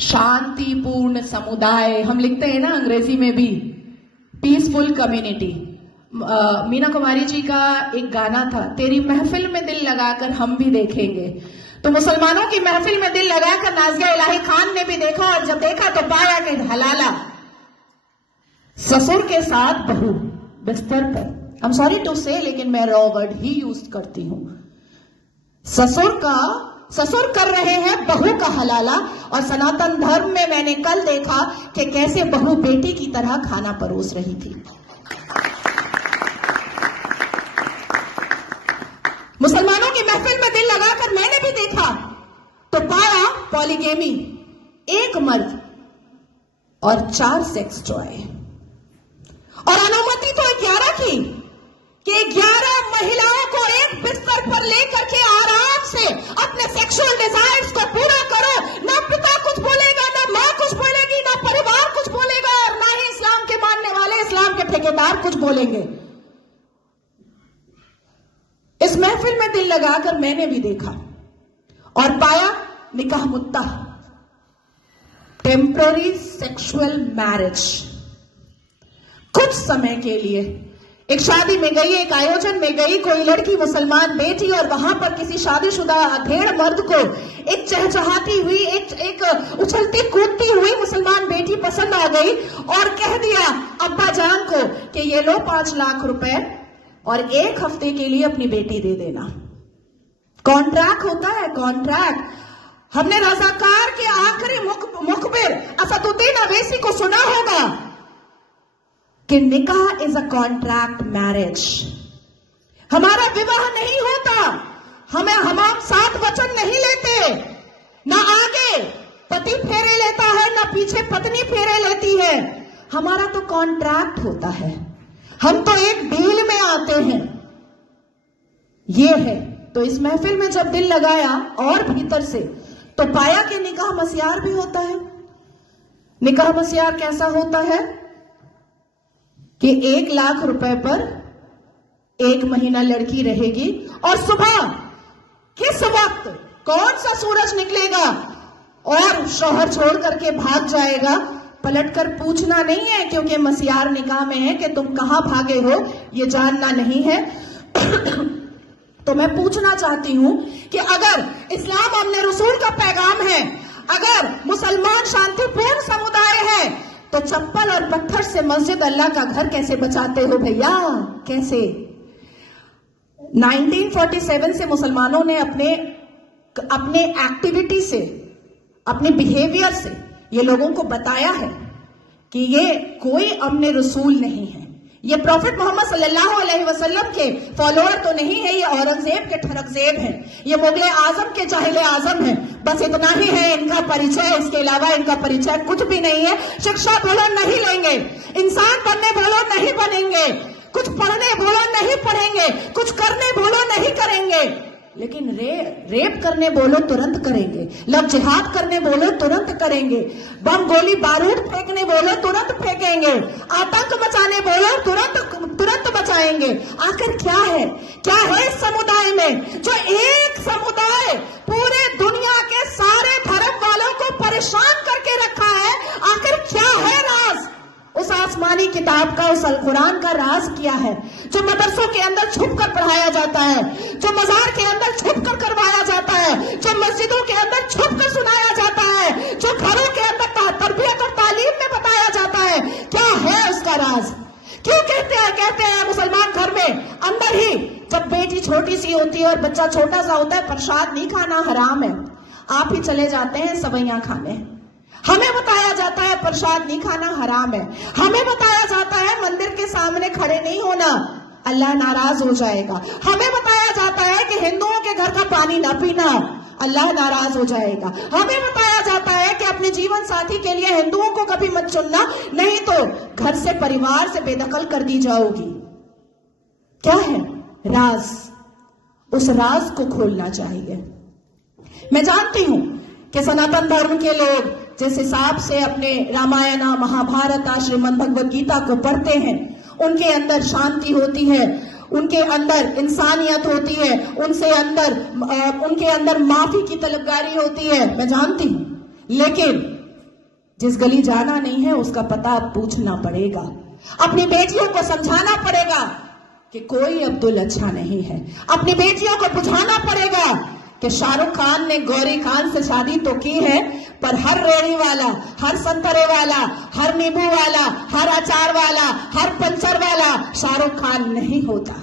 शांतिपूर्ण समुदाय, हम लिखते हैं ना अंग्रेजी में भी, पीसफुल कम्युनिटी। मीना कुमारी जी का एक गाना था, तेरी महफिल में दिल लगाकर हम भी देखेंगे। तो मुसलमानों की महफिल में दिल लगाकर नाज़िया इलाही खान ने भी देखा, और जब देखा तो पाया कि हलाला ससुर के साथ बहू बिस्तर पर, आई एम सॉरी टू से, लेकिन मैं रॉ वर्ड ही यूज करती हूं। ससुर कर रहे हैं बहू का हलाला। और सनातन धर्म में मैंने कल देखा कि कैसे बहू बेटी की तरह खाना परोस रही थी। मुसलमानों की महफिल में दिल लगाकर मैंने भी देखा तो पाया पॉलीगेमी, एक मर्द और 4 सेक्स टॉय। और अनुमति तो 11 की, कि 11 महिलाओं को एक बिस्तर पर लेकर के आराम से अपने सेक्सुअल डिजायर्स को पूरा करो। ना पिता कुछ बोलेगा, ना मां कुछ बोलेगी, ना परिवार कुछ बोलेगा, और ना ही इस्लाम के मानने वाले, इस्लाम के ठेकेदार कुछ बोलेंगे। इस महफिल में दिल लगाकर मैंने भी देखा और पाया निकाह मुत्ता, टेम्पररी सेक्सुअल मैरिज। कुछ समय के लिए एक शादी में गई, एक आयोजन में गई, कोई लड़की मुसलमान बेटी, और वहां पर किसी शादीशुदा अधेड़ मर्द को एक चहचहाती हुई, एक उछलती कूदती हुई मुसलमान बेटी पसंद आ गई, और कह दिया अब्बा जान को कि ये लो 5 लाख रुपए और 1 हफ्ते के लिए अपनी बेटी दे देना। कॉन्ट्रैक्ट होता है, कॉन्ट्रैक्ट। हमने रज़ाकार के आखिरी मुखबिर असदुद्दीन अवैसी को सुना होगा कि निकाह इज अ कॉन्ट्रैक्ट मैरिज। हमारा विवाह नहीं होता, हम 7 वचन नहीं लेते, ना आगे पति फेरे लेता है, ना पीछे पत्नी फेरे लेती है। हमारा तो कॉन्ट्रैक्ट होता है, हम तो एक डील में आते हैं। ये है। तो इस महफिल में जब दिल लगाया और भीतर से, तो पाया कि निकाह मस्यार भी होता है। निकाह मस्यार कैसा होता है कि 1 लाख रुपए पर 1 महीना लड़की रहेगी, और सुबह किस वक्त कौन सा सूरज निकलेगा और शौहर छोड़ करके भाग जाएगा, पलटकर पूछना नहीं है, क्योंकि मस्यार निकाह में है कि तुम कहां भागे हो ये जानना नहीं है। तो मैं पूछना चाहती हूं कि अगर इस्लाम अपने रसूल का पैगाम है, अगर मुसलमान शांतिपूर्ण समुदाय है, तो चप्पल और पत्थर से मस्जिद अल्लाह का घर कैसे बचाते हो भैया? कैसे? 1947 से मुसलमानों ने अपने एक्टिविटी से, अपने बिहेवियर से ये लोगों को बताया है कि ये कोई अम्न रसूल नहीं है, ये प्रॉफिट मोहम्मद सल्लल्लाहु अलैहि वसल्लम के फॉलोअर तो नहीं है, ये औरंगजेब के ठरकजेब हैं, ये मुगले आजम के जाहिले आजम हैं। बस इतना ही है इनका परिचय, इसके अलावा इनका परिचय कुछ भी नहीं है। शिक्षा बोलो नहीं लेंगे, इंसान बनने बोलो नहीं बनेंगे, कुछ पढ़ने बोलो नहीं पढ़ेंगे, कुछ करने बोलो नहीं करेंगे, लेकिन रेप करने बोलो तुरंत करेंगे, लव जिहाद करने बोलो तुरंत करेंगे, बम गोली बारूद फेंकने बोलो तुरंत फेंकेंगे, आतंक मचाने बोलो तुरंत मचाएंगे। आखिर क्या है इस समुदाय में, जो एक समुदाय पूरे दुनिया के सारे धर्म वालों को परेशान करके रखा है? आखिर क्या है राज उस आसमानी किताब का, उस अल कुरान का राज क्या है, जो मदरसों के अंदर छुप कर पढ़ाया जाता है, जो मजार के अंदर छुप कर करवाया जाता है, जो मस्जिदों के अंदर छुप कर सुनाया जाता है, जो घरों के अंदर तरबियत और तालीम में बताया जाता है? क्या है उसका राज? क्यों कहते हैं मुसलमान घर में अंदर ही, जब बेटी छोटी सी होती है और बच्चा छोटा सा होता है, प्रसाद नहीं खाना हराम है, आप ही चले जाते हैं सवैयां खाने। हमें बताया जाता है प्रसाद नहीं खाना हराम है, हमें बताया जाता है मंदिर के सामने खड़े नहीं होना, अल्लाह नाराज हो जाएगा, हमें बताया जाता है कि हिंदुओं के घर का पानी ना पीना, अल्लाह नाराज हो जाएगा, हमें बताया जाता है कि अपने जीवन साथी के लिए हिंदुओं को कभी मत चुनना, नहीं तो घर से, परिवार से बेदखल कर दी जाओगी। क्या है राज? उस राज को खोलना चाहिए। मैं जानती हूं कि सनातन धर्म के लोग जिस हिसाब से अपने रामायण, महाभारत, श्रीमद् भगवद गीता को पढ़ते हैं, उनके अंदर शांति होती है, उनके अंदर इंसानियत होती है, उनके अंदर माफी की तलबगारी होती है, मैं जानती हूं। लेकिन जिस गली जाना नहीं है उसका पता अब पूछना पड़ेगा। अपनी बेटियों को समझाना पड़ेगा कि कोई अब्दुल अच्छा नहीं है। अपनी बेटियों को बुझाना पड़ेगा कि शाहरुख खान ने गौरी खान से शादी तो की है, पर हर रेड़ी वाला, हर संतरे वाला, हर नींबू वाला, हर अचार वाला, हर पंचर वाला शाहरुख खान नहीं होता।